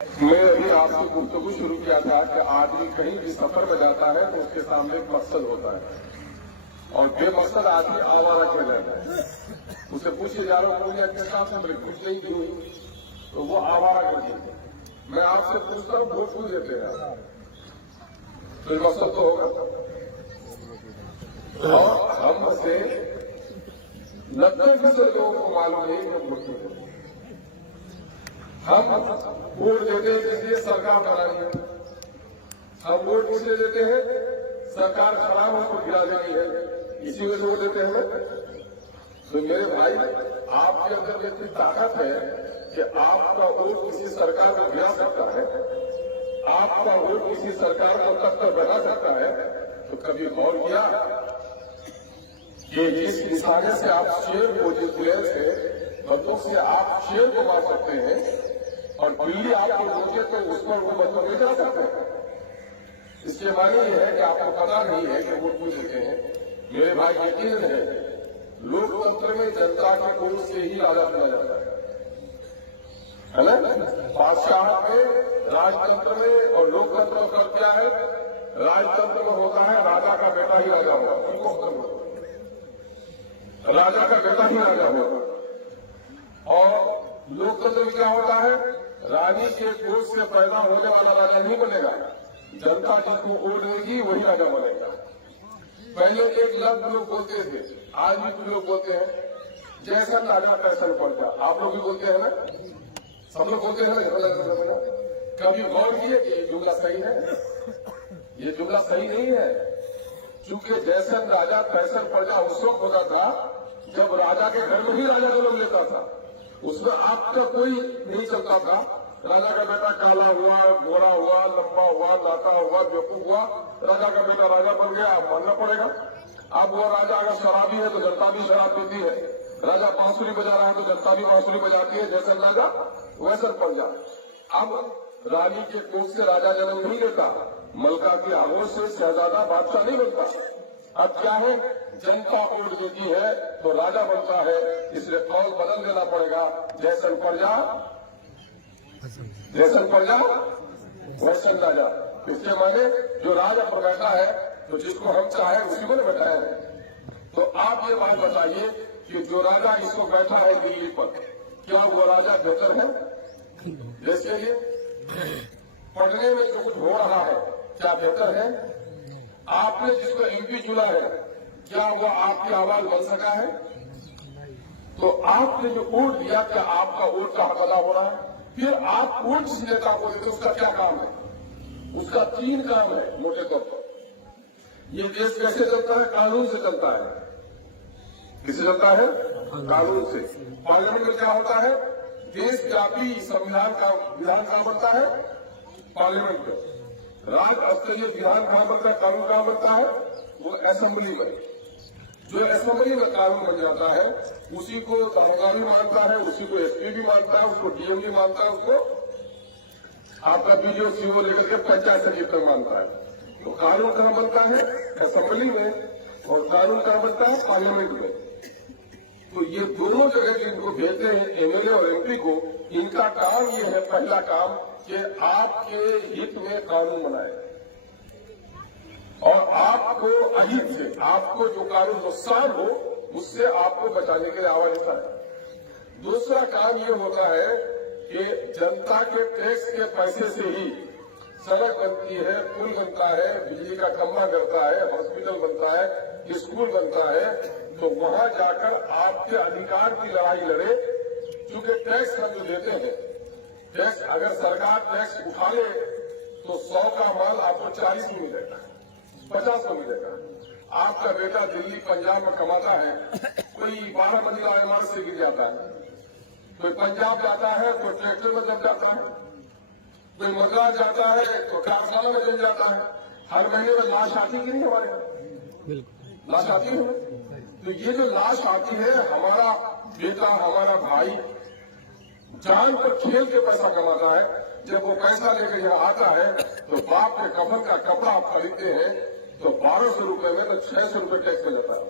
मैं अभी आपसे गुफ्तगू शुरू किया था कि आदमी कहीं भी सफर में जाता है तो उसके सामने एक मकसद होता है और बेमकसद आदमी आवारा खेल रहा है। उसे पूछे जा रहा हूँ अपने काम से मेरे कुछ नहीं की हुई तो वो आवारा कर देते। मैं आपसे पूछता हूँ वोट क्यों देते हैं? तो मकसद तो होगा। और हम से 90% लोगों को मालूम नहीं कि वोट क्यों देते। हम वोट देते हैं इसलिए सरकार बनानी है। हम वोट इसलिए देते हैं सरकार खराब हमको गिरा देनी है, इसी वजह से वोट देते हैं। तो मेरे भाई, आपके अंदर इतनी ताकत है कि आपका वोट किसी सरकार को गिरा सकता है, आपका वोट किसी सरकार को तख्त पर बना सकता है। तो कभी गौर किया कि जिस इशारे से आप शेर को, जिस बुलेट से, बंदूक से आप शेर को मार सकते हैं और बिल्ली आपको रोके तो उस पर वो बंदूक नहीं चला सकते। इसके माने ये है कि आपको पता नहीं है कि वोट क्यों देते हैं। मेरे भाई, यकीन है लोकतंत्र में जनता के वोट से ही राजा चुना जाता है ना। बादशाह में, राजतंत्र में और लोकतंत्र में फर्क क्या है? राजतंत्र में होता है राजा का बेटा ही राजा होगा, राजा का बेटा ही राजा होगा। और लोकतंत्र में क्या होता है? रानी के कोष से पैदा होने वाला राजा नहीं बनेगा, जनता जिसको वोट देगी वही राजा बनेगा। पहले एक लफ्ज लोग बोलते थे, आज भी कुछ लोग बोलते हैं जैसा राजा तैसन पड़ जा। आप लोग भी बोलते हैं ना, सब लोग बोलते हैं ना। कभी गौर किए कि ये जुमला सही है? ये जुमला सही नहीं है। चूंकि जैसन राजा तैसन पड़ जा उस वक्त होता था जब राजा के घर में ही राजा जन्म लेता था। उसमें आपका कोई नहीं चलता था। राजा का बेटा काला हुआ, गोरा हुआ, लंबा हुआ, नाटा हुआ, बेवकूफ हुआ, राजा का बेटा राजा बन गया, आप मानना पड़ेगा। अब वो राजा अगर शराबी है तो जनता भी शराब पीती है, राजा बांसुरी बजा रहा है तो जनता भी बांसुरी बजाती है। जैसा राजा वैसा बन जाए। अब रानी के कोख से राजा जन्म नहीं लेता, मलका की आगोश से शहजादा बादशाह नहीं बनता। अब क्या है? जनता वोट देती है तो राजा बनता है, इसलिए कौल बदल देना पड़ेगा। जैसन प्रजा वैसन राजा। इसके माने जो राजा पर बैठा है तो जिसको हम चाहे उसी को बैठाया है। तो आप ये बात बताइए कि जो राजा इसको बैठा है दिल्ली पर, क्या वो राजा बेहतर है? जैसे ये पढ़ने में जो कुछ हो रहा है क्या बेहतर है? आपने जिसको एमपी चुना है क्या वो आपकी आवाज बन सका है? तो आपने जो वोट दिया क्या आपका वोट का हक अदा हो रहा है? फिर आप वोट जिस नेता को देते उसका क्या काम है? उसका 3 काम है मोटे तौर पर। ये देश कैसे चलता है? कानून से चलता है। किससे चलता है? कानून से। पार्लियामेंट में क्या होता है? देशव्यापी संविधान का विधान कहां बनता है? पार्लियामेंट में। राज्य स्तरीय विधान कहां बनता है, कानून कहां बनता है? वो असेंबली में। जो असेंबली में कानून बन जाता है उसी को दरोगा भी मानता है, उसी को एसपी भी मानता है, उसको डीएम भी मानता है, उसको आपका बीडीओ सीओ लेकर के पंचायत सचिव तक मानता है। तो कानून कहां बनता है? असेंबली में। और कानून कहां बनता है? पार्लियामेंट में। तो ये दोनों जगह जिनको भेजते हैं एमएलए और एमपी को, इनका काम ये है, पहला काम, कि आपके हित में कानून बनाए और आपको अहित से, आपको जो कानून नुकसान हो उससे आपको बचाने के लिए आवाज उठाए। दूसरा काम ये होता है कि जनता के टैक्स के पैसे से ही सड़क बनती है, पुल बनता है, बिजली का खंभा बनता है, हॉस्पिटल बनता है, स्कूल बनता है। तो वहां जाकर आपके अधिकार की लड़ाई लड़े। क्योंकि टैक्स हम जो देते हैं, टैक्स अगर सरकार टैक्स उठा ले तो 100 का माल आपको 40 में मिलेगा, 50 में मिलेगा। आपका बेटा दिल्ली पंजाब में कमाता है, कोई 12 मंजिला इमारत से गिर जाता है, कोई पंजाब जाता है तो ट्रैक्टर में जम जाता है, कोई मद्रास जाता है तो कारखाना में जम जाता है। हर महीने में लाश आती कि नहीं हमारे यहाँ? लाश आती है। तो ये जो लाश आती है, हमारा बेटा, हमारा भाई जान पर खेल के पैसा कमाता है। जब वो पैसा लेकर यहाँ आता है तो बाप के कफन का कपड़ा आप खरीदते हैं तो 1200 रुपए में तो 600 रुपए टैक्स में जाता है।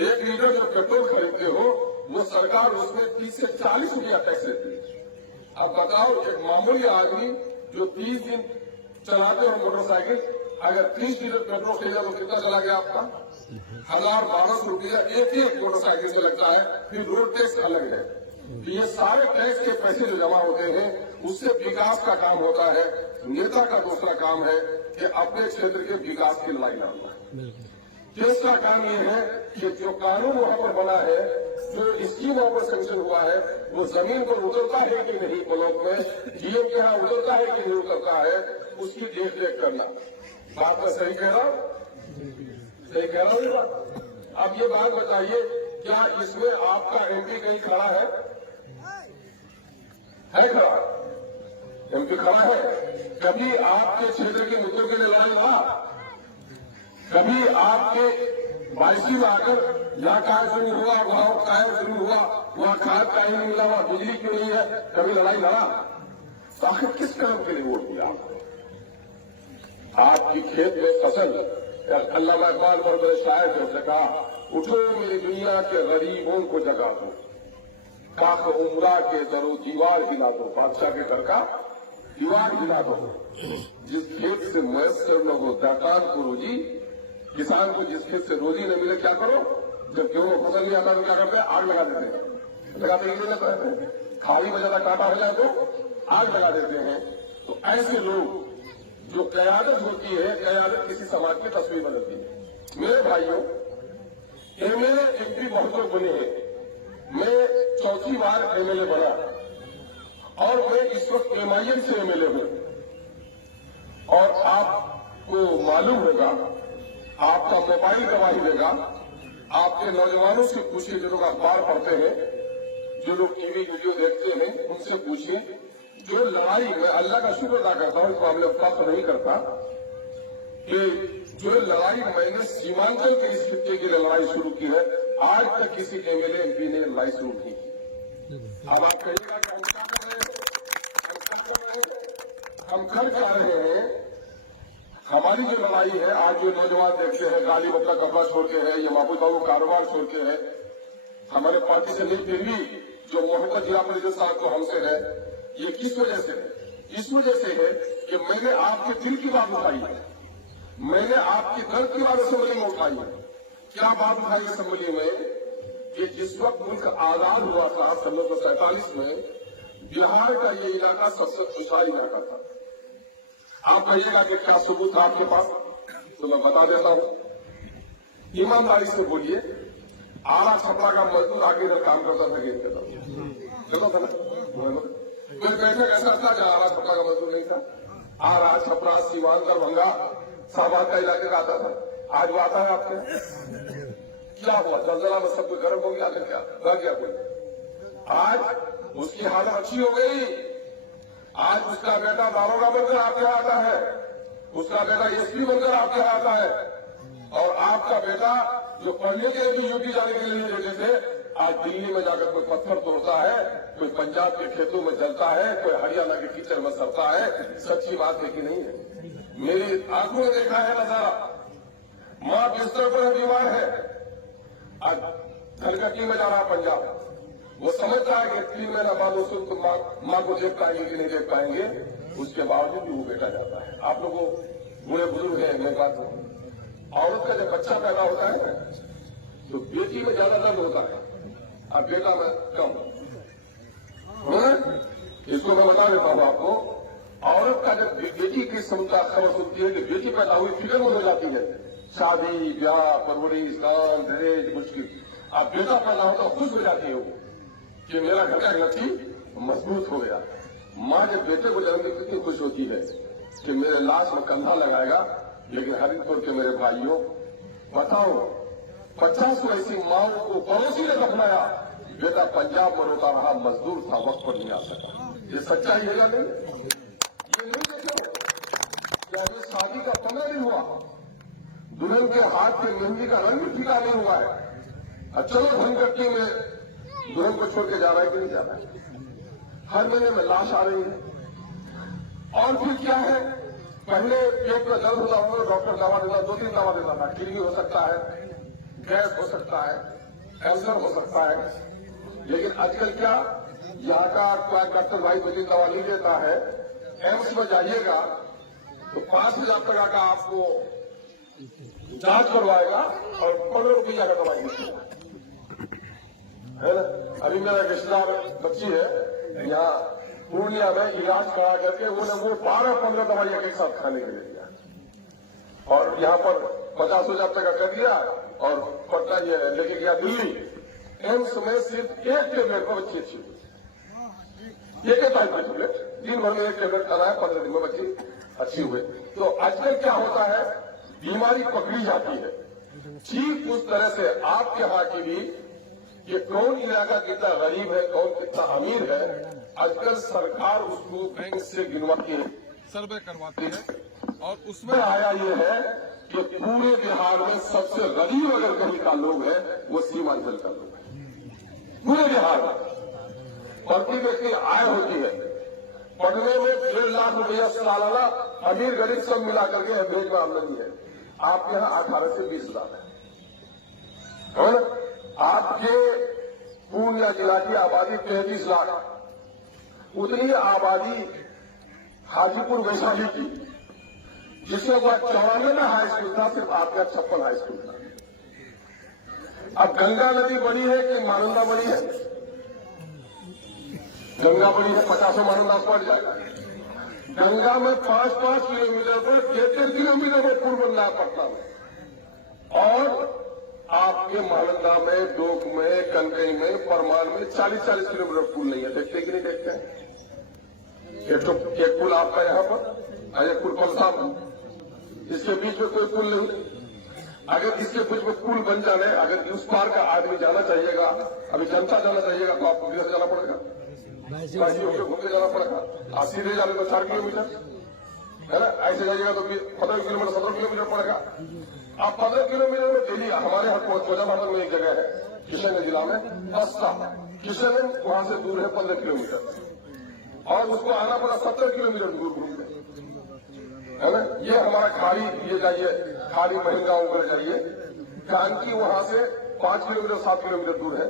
1 लीटर जो पेट्रोल खरीदते हो वो सरकार उसमें 30 से 40 रुपया टैक्स लेती है। अब बताओ, एक मामूली आदमी जो 30 दिन चलाते हो मोटरसाइकिल, अगर 30 लीटर पेट्रोल खरीदा तो कितना चला गया आपका? 1000-1200 रुपया एक मोटरसाइकिल से लगता है। फिर रोड टैक्स अलग है। ये सारे टैक्स के पैसे जो जमा होते हैं उससे विकास का काम होता है। नेता का दूसरा काम है कि अपने क्षेत्र के विकास की लड़ाई लड़ना। देश का काम ये है कि जो कानून वहां पर बना है, जो स्कीम वहां पर सेंक्शन हुआ है, वो जमीन पर उतरता है कि नहीं, ब्लॉक में डीएम के यहाँ उतरता है कि नहीं उतरता है, उसकी देख रेख करना। बात मैं सही कह रहा हूँ? सही कह रहा हूँ? अब ये बात बताइए, क्या इसमें आपका एमपी कहीं खड़ा है खड़ा? एमपी खड़ा है? कभी आपके क्षेत्र के मुद्दों के लिए लड़ाई लड़ा? कभी आपके बारिशी में आकर यहाँ कार्य शुरू हुआ, वहां कार्य शुरू हुआ, वहां खाद का ही नहीं मिला, वहां बिजली क्यों नहीं है, कभी लड़ाई लड़ा? तो आखिर किस काम के लिए वोट दिया आपको? आपकी खेत में फसल, अल्लामा इकबाल बहुत बड़े शायर थे, उसने कहा, उठो मेरी दुनिया के गरीबों को जगा दो, काख उमरा के दरो दीवार हिला दो। बादशाह के घर का दीवार हिला दो। जिस खेत से मैसर न हो दातान को रोजी, किसान को जिस खेत से रोजी न मिले क्या करो? जब गेहूं में फसल नहीं आता तो क्या करते हैं? आग लगा देते हैं। लगाते हैं, खाली में ज्यादा काटा हो जाए तो आग लगा देते हैं। तो ऐसे लोग, जो कयादत होती है, कयादत किसी समाज की तस्वीर बदलती है। मेरे भाइयों, एमएलए एमपी बहुत लोग बने हैं। मैं चौथी बार एमएलए बना और मैं इस वक्त एमआईएम से एमएलए हूं। और आपको मालूम होगा, आपका मोबाइल गवाही देगा, आपके नौजवानों से पूछिए जो लोग अखबार पढ़ते हैं, जो लोग टीवी वीडियो देखते हैं, उनसे पूछिए। जो लड़ाई, मैं अल्लाह का शुक्र अदा करता हूं, इस मामले में बात नहीं करता, कि जो लड़ाई मैंने सीमांचल के इस खित्ते के लिए लड़ाई शुरू की है, आज तक किसी एमएलए एमपी ने लड़ाई शुरू की। अब आप कहिएगा कि हम खर्च आ रहे हैं। हमारी जो लड़ाई है, आज जो नौजवान देखते हैं गाली बदला कपड़ा छोड़ के है, ये महबूब बाबू कारोबार छोड़ के है, हमारे पार्टी से नहीं, फिर भी जो मोहब्बत जिला परिषद साहब को हमसे है, ये किस वजह से है? इस वजह से है कि मैंने आपके दिल की बात उठाई है, मैंने आपकी दर्द की बात असेंबली में उठाई है। क्या बात उठाई असेंबली में कि जिस वक्त मुल्क आजाद हुआ था 1947 में, बिहार का ये इलाका सबसे खुशहाल इलाका था। आप कहिएगा कि क्या सबूत था आपके पास, तो मैं बता देता हूं। ईमानदारी से बोलिए, आरा छपरा का मजदूर आगे इधर काम करता था, गेट करता था ना। फिर कैसे कैसा था कि आरा छपरा का मजदूर नहीं था? आरा छपरा सीवान दरभंगा सामान का इलाके का आता था। आज वो आता है आपके? क्या हुआ? जलजला में सब गर्म हो गया, क्या रह गया कोई? आज उसकी हालत अच्छी हो गई। आज उसका बेटा दारोगा बनकर आपके यहाँ आता है, उसका बेटा एसपी बनकर आपके यहाँ आता है, और आपका बेटा जो पढ़ने के लिए भी यूपी जाने के लिए नहीं देते थे, आज दिल्ली में जाकर कोई पत्थर तोड़ता है, कोई पंजाब के खेतों में जलता है, कोई हरियाणा के कीचड़ में सरता है। सच्ची बात है कि नहीं है? मेरी आंखों ने देखा है नजारा। मां बिस्तर पर बीमार है, आज धनकटी में जा रहा पंजाब, वो समझता है कि 3 महीना बाद उसको तो मां को देख पाएंगे कि नहीं देख पाएंगे, उसके बावजूद भी वो बेटा जाता है। आप लोगों बूढ़े बुजुर्ग हैं, मैं बात औरत का जब बच्चा पैदा होता है तो बेटी में ज्यादा दर्द होता है, अब बेटा में कम। इसको मैं बता देता हूं आपको, औरत का जब बेटी की क्षमता खबर सुनती है कि बेटी पैदा हुई, फिक्र हो जाती है, शादी ब्याह परवरिश दान दहेज मुश्किल। अब बेटा पैदा होता खुश हो जाती है वो कि मेरा घर का लक्ष्य मजबूत हो गया। मां जब बेटे को जन्म देती कितनी खुश होती है कि मेरे लाश में कंधा लगाएगा। लेकिन हरिपुर के मेरे भाइयों, बताओ 50 ऐसी माओ को पड़ोसी ने दफनाया, बेटा पंजाब में रोता रहा, मजदूर था, वक्त पर नहीं आ सका। ये सच्चाई है या नहीं? ये नहीं देखो क्या ये शादी का समय नहीं हुआ, दुल्हन के हाथ के मेहंदी का रंग फीका नहीं हुआ है, चलो धनकट्टी में दुल्हन को छोड़ के जा रहा है कि नहीं जा रहा है? हर महीने में लाश आ रही है। और फिर क्या है, पहले पेट में दर्द होता हुआ डॉक्टर दवा देता, 2-3 दवा देता था, टीबी हो सकता है, गैस हो सकता है, कैंसर हो सकता है। लेकिन आजकल क्या, यहाँ का डॉक्टर भाई दो दवा नहीं देता है, एम्स में जाइएगा तो 5,000 टका का आपको जांच करवाएगा और 15 रुपया का दवाई देगा, है ना। अभी मेरा रिश्तेदार बच्ची है यहाँ पूर्णिया में, इलाज करा करके वो 12-15 दवाइयां एक साथ खाने के लिए दिया और यहाँ पर 50,000 टका कर दिया और पटना ये लेके गया दिल्ली। एम्स में सिर्फ एक टेबलेट पर बच्ची अच्छी हुई, एक टेबलेट, दिन भर में एक टेबलेट खाना है, 15 दिन में बच्ची अच्छी हुई। तो आजकल क्या होता है, बीमारी पकड़ी जाती है ठीक उस तरह से आपके यहाँ की भी कि कौन इलाका कितना गरीब है, कौन कितना अमीर है, आजकल सरकार उसको बैंक से गिनवाती है, सर्वे करवाती है और उसमें आया ये है कि पूरे बिहार में सबसे गरीब अगर कहीं का लोग है वो सीमांचल का लोग है। पूरे बिहार में प्रति व्यक्ति आय होती है, पढ़ने में 1.5 लाख रुपया सालाना अमीर गरीब सब मिला करके एवरेज में आमदनी है। आपके यहाँ 18 से 20 लाख है ना। आपके पूर्णिया जिला की आबादी 33 लाख, उतनी आबादी हाजीपुर वैशाली की, जिसमें 94 में हाई स्कूल था, सिर्फ आपका 56 हाई स्कूल था। अब गंगा नदी बड़ी है कि महानंदा बड़ी है? गंगा बड़ी है, 50 महानंदा पड़ जाए। गंगा में 5-5 किलोमीटर पर 3-3 किलोमीटर में पुल बन रहा है पटना में, और आपके महानंदा में, डोक में, कनकई में, परमान में 40-40 किलोमीटर पुल नहीं है। देखते कि नहीं देखते हैं? एक पुल आपका यहाँ पर, एक पुल पलसा में, इसके बीच में कोई पुल नहीं। अगर इसके बीच में पुल बन जाने, अगर उस पार का आदमी जाना चाहिएगा, अभी जनता जाना चाहिएगा तो आपको किधर जाना पड़ेगा? बाइक होकर घूमते जाना पड़ेगा। आप सीधे जाने तो 4 किलोमीटर है ना, ऐसे जाइएगा तो 15 किलोमीटर 17 किलोमीटर पड़ेगा। आप 15 किलोमीटर में डेली, हमारे यहाँ कोजाभाटर में एक जगह है किशनगंज जिला में, बस्ता किशनगंज, वहां से दूर है 15 किलोमीटर और उसको आना पड़ा 70 किलोमीटर दूर घूम के, है ना। ये हमारा खाड़ी, ये जाइए खाड़ी महिंगांव में जाइए, जानकी वहां से 5 किलोमीटर 7 किलोमीटर दूर है।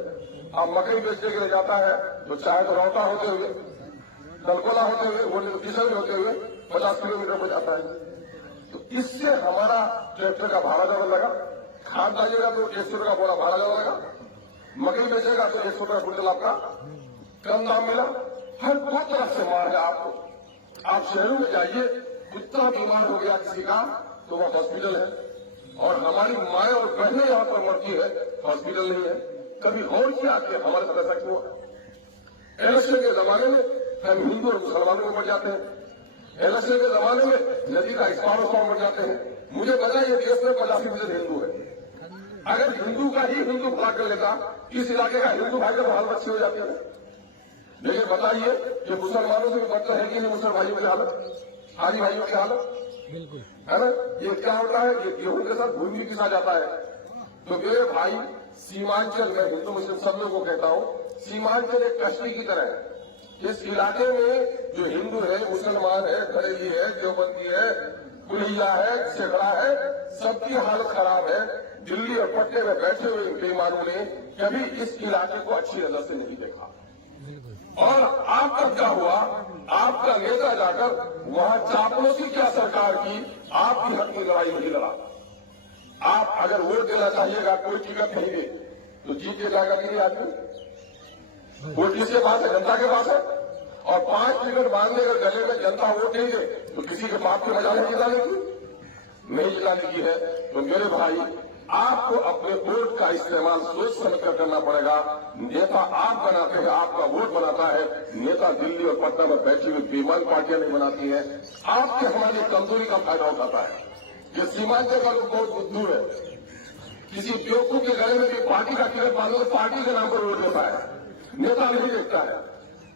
आप मकई बेचने के लिए जाता है तो चाहे तो रौता होते हुए, दलकोला होते हुए, वो किशन होते हुए 50 किलोमीटर पर जाता है। तो इससे हमारा ट्रैक्टर का भाड़ा ज्यादा लगा, खाद डालिएगा तो 100 रुपया बोरा भाड़ा ज्यादा लगा, मकई बेचेगा तो 100 रुपया कुंटल आपका कम दाम मिला। हर दो तरफ से मार है आपको। आप शहरों में जाइए, कुत्ता बीमार हो गया किसी का तो वह हॉस्पिटल है, और हमारी माए और बहनें यहाँ पर मरती है, हॉस्पिटल नहीं है। कभी और क्या कि हमारे साथ ऐसा क्यों? इलेक्शन के जमाने में हम हिंदू और मुसलमानों में मर जाते हैं, इलेक्शन के जमाने में नदी का इस पार उस पार मर जाते हैं। मुझे पता है ये देश में 85% हिंदू है। अगर हिंदू का ही हिंदू भला कर लेता, इस इलाके का हिंदू भाई का हाल अच्छी हो जाती है। लेकिन बताइए कि मुसलमानों से भी बदतर है कि नहीं मुसलमान भाइयों की हालत, हाजी भाइयों की हालत, बिल्कुल, है ना। ये क्या होता है, ये गेहूं के साथ भूमि किसा जाता है। तो मेरे भाई, सीमांचल में हिंदू मुस्लिम सब लोगों को कहता हूं, सीमांचल एक कश्ती की तरह है। इस इलाके में जो हिंदू है, मुसलमान है, घरेली है, देवबंदी है, गुलिया है, शेखड़ा है, सबकी हालत खराब है। दिल्ली और पटने में बैठे हुए बेईमानों ने कभी इस इलाके को अच्छी नजर से नहीं देखा। और आपका क्या हुआ, आपका नेता जाकर वहां चापलूसी क्या सरकार की, आपकी हक की लड़ाई नहीं लड़ा। आप अगर वोट देना चाहिएगा, कोई टिकट नहीं दे तो जीत के जाएगा कि नहीं आदमी? वोट किसके पास है? जनता के पास है। और 5 टिकट मांगने अगर गले में जनता वोट नहीं दे तो किसी के बाप की मजा नहीं जिताने की, नहीं जिताने की है। तो मेरे भाई, आपको अपने वोट का इस्तेमाल सोच समझकर करना पड़ेगा। नेता आप बनाते हैं, आपका वोट बनाता है। नेता दिल्ली और पटना में बैठी हुई बेईमान पार्टियां नहीं बनाती हैं। आपके हमारी कमजोरी का फायदा उठाता है। ये सीमांचल का लोग बहुत बुद्धू है। किसी बेवकूफ के गले में भी पार्टी का टिकट मांगो तो पार्टी के नाम पर वोट देता है, नेता नहीं देखता है।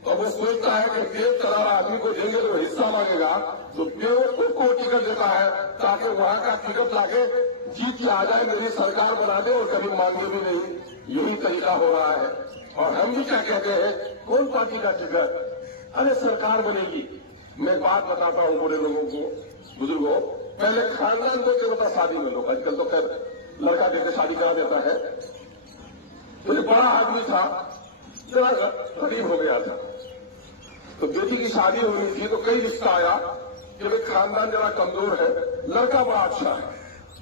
तो वो सोचता है कि देश चला रहा आदमी को देंगे तो हिस्सा मांगेगा, तो बेवकूफ को टिकट देता है ताकि वहां का टिकट लाके जीत के आ जाए, मेरी सरकार बना दे और कभी मांगे भी नहीं। यही तरीका हो रहा है। और हम भी क्या कहते हैं, कौन पार्टी का टिकट? अरे सरकार बनेगी। मैं बात बताता हूं बड़े लोगों को, बुजुर्गों, पहले खानदान में क्या होता शादी में लोग, आजकल तो खैर लड़का देकर शादी करा देता है। तो ये बड़ा आदमी था, जरा गरीब हो गया था, तो बेटी की शादी हो रही थी तो कई रिश्ता आया कि भाई खानदान जरा कमजोर है, लड़का बड़ा अच्छा है,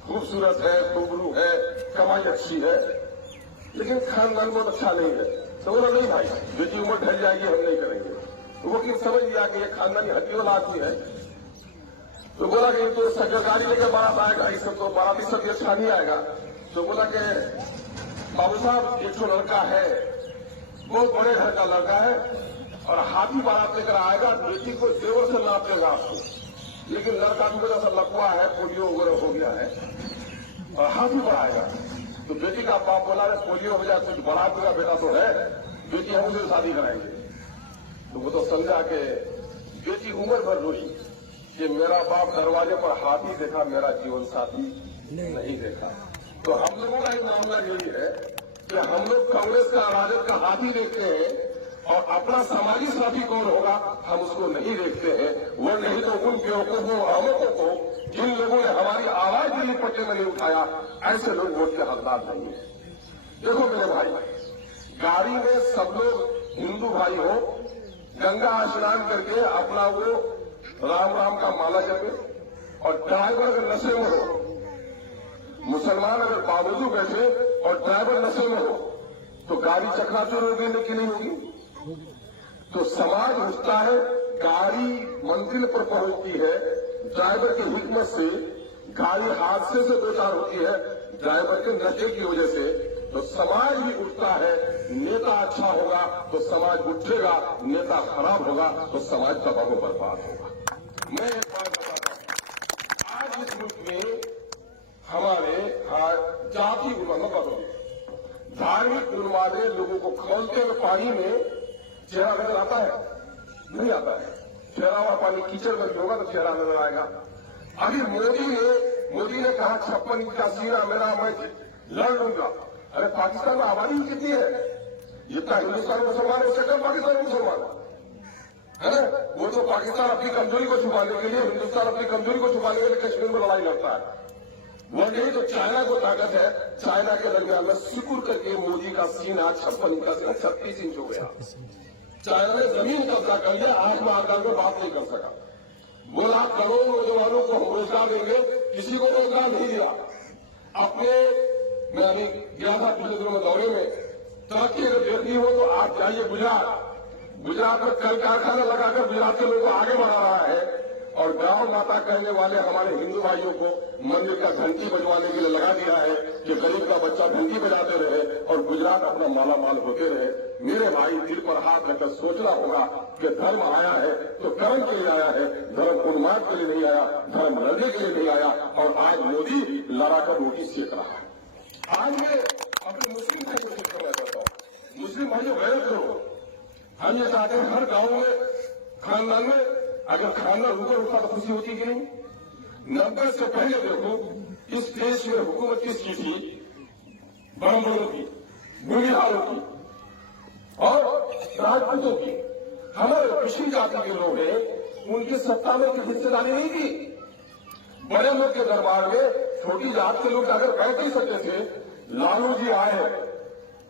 खूबसूरत है, खूबरू है, कमाई अच्छी है, लेकिन खानदान बहुत अच्छा नहीं है। तो बोला नहीं भाई, बेटी उम्र ढल जाएगी, हम नहीं करेंगे। तो वो क्यों समझ लिया कि ये खानदानी हड्डी वाला आदमी है। तो बोला कि तो सरकारी लेकर बारात आएगा, इस सब तो बाराती सब अच्छा नहीं आएगा। तो बोला कि बाबू साहब एक तो लड़का है, बहुत बड़े घर का लड़का है और हाथी बारात लेकर आएगा, बेटी को जेवर से नाप लेगा आपको, लेकिन लड़का भी बड़ा सा लकवा है, पोलियो वगैरह हो गया है और हाथी पर आएगा। तो बेटी का बाप बोला रे पोलियो हो जाए, कुछ बड़ा पूरा बेटा तो है, बेटी हम उसे शादी कराएंगे। तो वो तो समझा कि बेटी उम्र भर रोई कि मेरा बाप दरवाजे पर हाथी देखा, मेरा जीवन साथी नहीं देखा। तो हम लोगों का एक मामला यही है कि हम लोग कांग्रेस का राजद का हाथी देखते हैं और अपना समाजी साथी कौन होगा हम उसको नहीं देखते हैं। वो नहीं तो उन बेवकूफों अहमकों को जिन लोगों ने हमारी आवाज दिल्ली पट्टे में नहीं उठाया, ऐसे लोग वोट के हकदार नहीं है। देखो मेरे भाई, गाड़ी में सब लोग हिंदू भाई हो, गंगा स्नान करके अपना वो राम राम का माला जपे, और ड्राइवर अगर नशे में हो, मुसलमान अगर बावजूद बैठे और ड्राइवर नशे में हो, तो गाड़ी चकनाचूर होगी कि नहीं होगी। तो समाज उठता है, गाड़ी मंजिल पर पहुंचती है, ड्राइवर की हिम्मत से गाड़ी हादसे से दो चार होती है, ड्राइवर के नशे की वजह से, तो समाज भी उठता है। नेता अच्छा होगा तो समाज उठेगा, नेता खराब होगा तो समाज का बाबू बर्बाद होगा। मैं एक बात बताता हूं, आज इस मुल्क में हमारे जाति धार्मिक उन्मादे लोगों को खोलते हुए पानी में चेहरा नजर आता है, नहीं आता है। चेहरा हुआ पानी कीचड़ में होगा तो चेहरा नजर आएगा। अभी मोदी ने कहा 56 इंच का सीना मेरा, मैं लड़ लूंगा। अरे पाकिस्तान में आबादी कितनी है, जितना हिंदुस्तान मुसलमान है उससे कम पाकिस्तान मुसलमान है। वो तो पाकिस्तान अपनी कमजोरी को छुपाने के लिए, हिंदुस्तान अपनी कमजोरी को छुपाने के लिए कश्मीर में लड़ाई लड़ता है। वो नहीं तो चाइना को ताकत है, चाइना के दरमियान में सिकुड़ करके मोदी का सीना 56 इंच का सीना 36 इंच हो गया। चाइना ने जमीन कब्जा कर लिया, आसमान आकाश में बात नहीं कर सका। बोला करोड़ों नौजवानों को हम रोजगार देंगे, किसी को रोजगार नहीं दिया। अपने मैं अभी गया था पिछले दिनों में दौरे में, तरक्की अगर देखनी हो तो आप जाइए गुजरात में कल कारखाना लगाकर गुजरात के लोगों को आगे बढ़ा रहा है, और गांव माता कहने वाले हमारे हिंदू भाइयों को मंदिर का घंटी बजवाने के लिए लगा दिया है कि गरीब का बच्चा घंटी बजाते रहे और गुजरात अपना माला माल होते रहे। मेरे भाई, दिल पर हाथ रखकर सोचना होगा कि धर्म आया है तो कर्म के लिए आया है, धर्म उन्माद के लिए नहीं आया, धर्म लड़ने के लिए नहीं आया। और आज मोदी लड़ाकर रोटी सेक रहा है। आज मैं अपने मुस्लिम भाई को करना चाहता हूँ, मुस्लिम भाइयों गैर करो। हम ये चाहते हैं हर गांव में, खानदान में अगर खानदान ऊपर उठा तो खुशी होती कि नहीं। 90 से पहले देखो इस देश में हुकूमत किसकी थी, ब्राह्मणों की, बुनियालों की और राजपूतों की। हमारे पिछड़ी जाति के लोग हैं, उनकी सत्ता में कोई हिस्सेदारी नहीं थी। बड़े लोग के दरबार में छोटी जात के लोग अगर बैठ नहीं सकते थे, लालू जी आए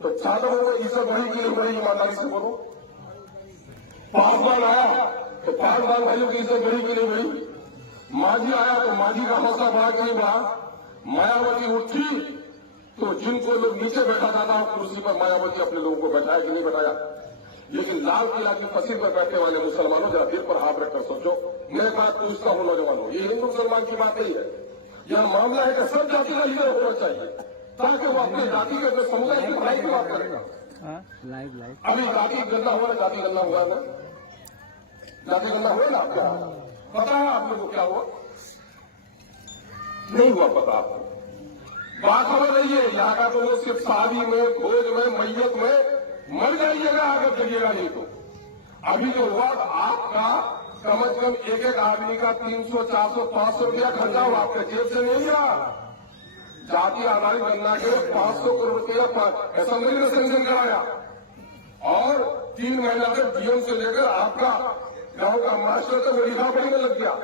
तो छात्रों को इज्जत बढ़ी कि नहीं बढ़ी, ईमानदारी से बोलो। पासवान आया तो पासवान भाइयों की इज्जत बढ़ी कि नहीं बढ़ी। मांझी आया तो मांझी का हौसला बढ़ा कि नहीं बढ़ा। मायावती उठी तो जिनको लोग नीचे बैठाता था कुर्सी पर, मायावती अपने लोगों को बैठाया कि नहीं बैठाया। लेकिन लाल किला की फसील पर बैठने वाले मुसलमानों, जरा दिल पर हाथ रखकर सोचो। मैं बात पूछता हूं नौजवानों, ये हिंदू मुसलमान की बात नहीं है, यह मामला है कि सब जाति का लीडर होना चाहिए ताकि वो अपनी जाति के, अपने समुदाय की भलाई की बात करेगा। अभी जाति गंदा हुआ, जाति गंदा हुआ ना, जाति गंदा हुआ ना। आपको पता है आप लोगों को क्या हुआ? नहीं हुआ पता आपको। बात हमें नहीं है, यहाँ का तो लोग सिर्फ शादी में, भोज में, मैयत में मर जाइएगा अगर करिएगा नहीं तो। अभी जो हुआ आपका कम से कम एक एक आदमी का 300, 400, 500 रुपया खर्चा हुआ, आपके जेब से नहीं गया। जाति आधारित गणना के 500 करोड़ रुपया असेंबली में सेंक्शन कराया और 3 महीना तक डीएम से लेकर आपका गांव का मास्टर तक वो लिखा लग गया।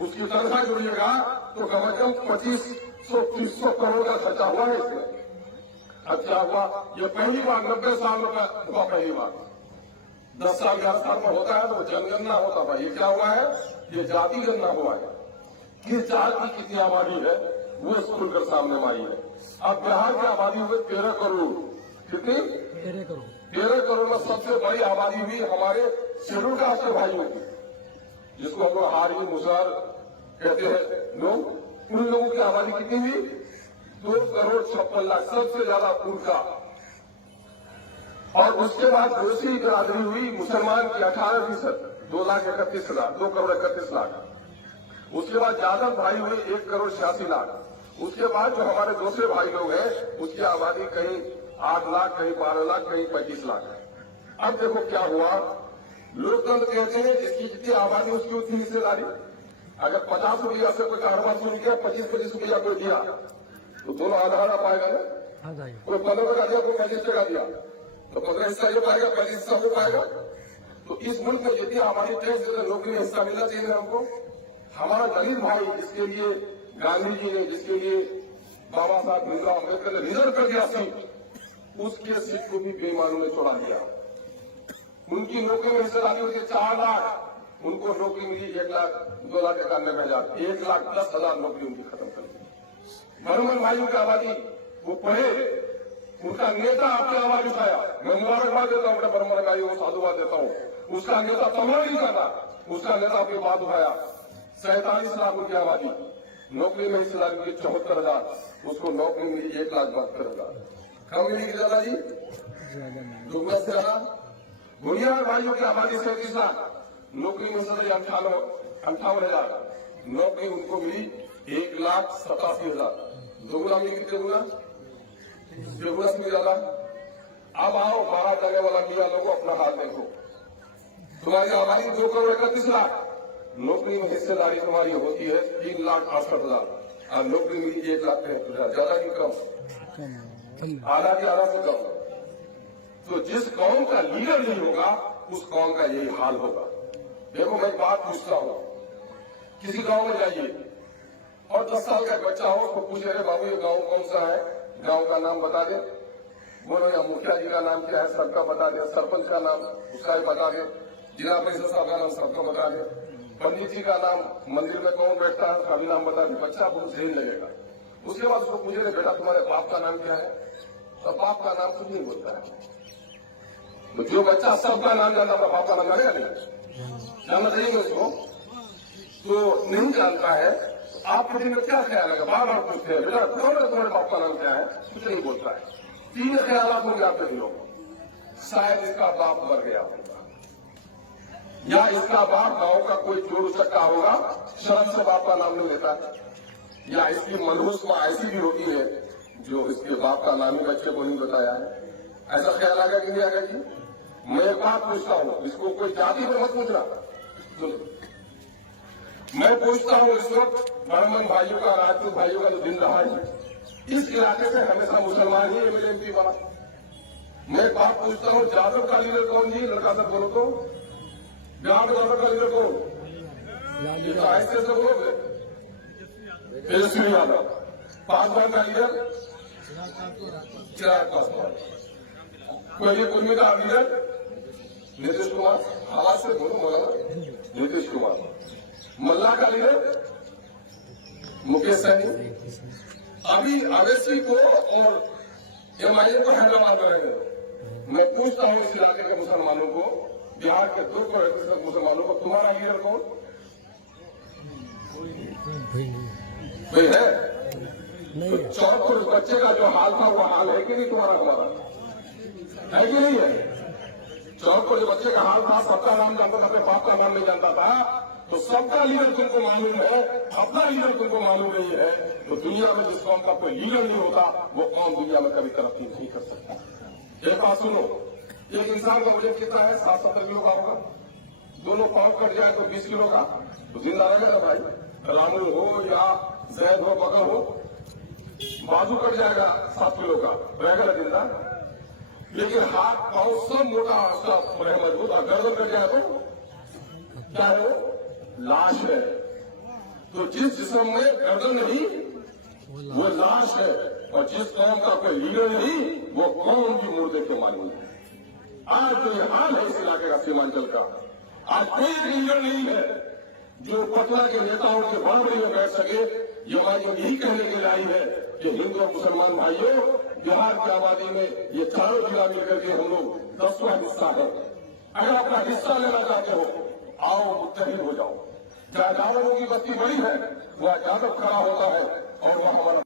उसकी तनख्वाह जोड़िएगा तो कम से कम 2500-3000 करोड़ का खर्चा हुआ है इसमें। अच्छा हुआ ये पहली बार 90 साल में हुआ, पहली बार 10 साल 11 साल में होता है तो जनगणना होता था। ये क्या हुआ है, ये जाति गणना हुआ है। किस जात की कितनी आबादी है वो खुलकर सामने आई है। अब बिहार की आबादी हुई 13 करोड़। कितनी? 13 करोड़ में सबसे बड़ी आबादी हुई हमारे शेड्यूल कास्ट के भाइयों की, जिसको हम लोग हारी मुसहर कहते हैं लोग। उन लोगों की आबादी कितनी हुई? 2,56,00,000, सबसे ज्यादा उनका। और उसके बाद दूसरी बिरादरी हुई मुसलमान की 18%, 2,31,00,000, 2,31,00,000। उसके बाद यादव भाई हुए 1,86,00,000। उसके बाद जो हमारे दूसरे भाई लोग हैं उसकी आबादी कहीं 8 लाख, कहीं 12 लाख, कहीं 35 लाख है। अब देखो क्या हुआ, लोकतंत्र कहते हैं जिसकी जितनी आबादी उसकी उतनी हिस्सेदारी। अगर 50 रुपया से कोई कारोबार शुरू किया, 25-25 रुपया कोई दिया तो दोनों आधा पाएगा ना। कोई 15 टका दिया, कोई 25 टका दिया तो 15 हिस्सा ये पाएगा, 25 हिस्सा वो पाएगा। तो इस मुल्क में जितनी आबादी टैक्स नौकरी में हिस्सा मिलना चाहिए हमको। हमारा दलित भाई जिसके लिए गांधी जी ने, जिसके लिए बाबा साहब भीमराव अम्बेडकर ने रिजर्व कर दिया सीट, उसके सीट को भी बेईमानों ने चुरा लिया। उनकी नौकरी में हिस्सेदारी होती है 4 लाख, उनको नौकरी मिली 1 लाख 2 लाख 91,000, 1,10,000 नौकरी उनकी खत्म कर दी। ब्राह्मण भाइयों की आबादी वो पढ़े, उनका नेता आपने आवाज उठाया। मैं मुबारकबाद देता हूँ अपने ब्राह्मण भाइयों को, साधुवाद देता हूँ। उसका नेता तमिल नहीं करता, उसका नेता अपनी बात उठाया। 47 लाख उनकी आबादी, नौकरी में हिस्सेदारी मिली 74,000, उसको नौकरी मिली 1,72,000। कम मिली ज्यादा जी, दुगना से ज्यादा। बुनिया भाइयों की आबादी 37 लाख, नौकरी में हिस्सेदारी 58,000, नौकरी उनको मिली 1,87,000। दोगुना मिली कितने गुना? 2 से ज्यादा। अब आओ 12 जाने वाला मियाँ लोगों अपना हाल देखो। तुम्हारी आबादी 2,31,00,000, नौकरी में हिस्सेदारी तुम्हारी होती है 3,68,000 और नौकरी मिली 1,63,000। ज्यादा की कम? आधा की आधा से कम। तो जिस कौम का लीडर नहीं होगा उस कौम का यही हाल होगा। देखो मैं बात पूछता हूं, किसी गांव में जाइए और 10 साल का बच्चा हो उसको पूछे, अरे बाबू ये गांव कौन सा है, गांव का नाम बता दे। बोलो या मुखिया जी का नाम क्या है, सबका बता दे। सरपंच का नाम उसका भी बता दे। जिला परिषद साहब का नाम सबका बता दे। पंडित जी का नाम, मंदिर में कौन बैठता है उसका भी नाम बता दे। बच्चा बहुत सही लगेगा। उसके बाद उसको पूछे, बेटा तुम्हारे बाप का नाम क्या है, तो बाप का नाम कुछ नहीं बोलता है। तो जो बच्चा सबका नाम जानता है बाप का नाम जानेगा नहीं, जानना चाहिए उसको, तो नहीं जानता है। आपके दिन में क्या ख्याल है, बार बार पूछते हैं, बेटा तुम्हारे बाप का नाम क्या है, कुछ नहीं बोलता है। 3 ख्याल होंगे आपके दिलों में, शायद इसका बाप मर गया होगा, या इसका बाप गांव का कोई चोर उचक्का होगा, शर्म से बाप का नाम नहीं लेता है, या इसकी मनहूस मां ऐसी भी होती है जो इसके बाप का नाम ही बच्चे को नहीं बताया है। ऐसा ख्याल आ गया कि नहीं आ गया जी? मैं एक बात पूछता हूं, इसको कोई जाति पर मत पूछना, मैं पूछता हूं इस वक्त ब्राह्मण भाइयों का, राजपूत भाइयों का जो दिन रहा है, इस इलाके से हमेशा मुसलमान ही एमएलए वाला। मैं एक बात पूछता हूं, यादव का लीडर कौन जी? लड़का सब बोलो तो, गांव में यादव का लीडर कौन? ये तो ऐसे से बोलोगे, तेजस्वी यादव। पासवान का लीडर चिराग पासवान। कोई कुर्मी का लीडर नीतीश कुमार। आवाज से बोलो मौलाना, नीतीश कुमार। मल्ला का लीडर मुकेश सहनी। अभी अवेशी को और एमआईए को हैदराबाद बनाएंगे। मैं पूछता हूं इस इलाके के मुसलमानों को, बिहार के 2% मुसलमानों को, तुम्हारा लीडर कौन? कोई है? तो 4 बच्चे का जो हाल था वो हाल है कि नहीं तुम्हारा हमारा? है कि नहीं है? 4 जो बच्चे का हाल था, सबका नाम जानता था, अपने बाप का नाम नहीं जानता था। तो सबका लीडर तुमको मालूम है, अपना लीडर तुमको मालूम नहीं है। तो दुनिया में जिस कौम का कोई लीडर नहीं होता वो कौम दुनिया में कभी तरक्की नहीं कर सकता। एक बात सुनो, एक इंसान का वजन कितना है? 60-70 किलो का होगा। दोनों पांव कट जाए तो 20 किलो का, तो जिंदा रहेगा ना भाई। रामू हो या जैद हो, बकर हो, बाजू कट जाएगा 7 किलो का, रहेगा ना जिंदा। लेकिन हाथ पांव सब मोटा सब मजबूत, और गर्दन कट जाए तो क्या है? लाश है। तो जिस जिस्म में गर्दन नहीं वो लाश है। और जिस कौम का कोई लीडर नहीं वो कौम भी मुर्दे के मालूम है। आज जो ये हाल है इस इलाके का, सीमांचल का, आज कोई लीडर नहीं है जो पटना के नेताओं के बराबरी में बैठ सके। ये हमारी यही कहने के लिए आई है कि हिंदू और मुसलमान भाइयों, बिहार की आबादी में ये चारों जिला मिलकर के हम लोग 10वां हिस्सा है। अगर अपना हिस्सा लेना चाहते हो, आओ मुत्तहिद हो जाओ। जहाँ यादवों की बस्ती बड़ी है वह यादव खड़ा होता है और वह हमारा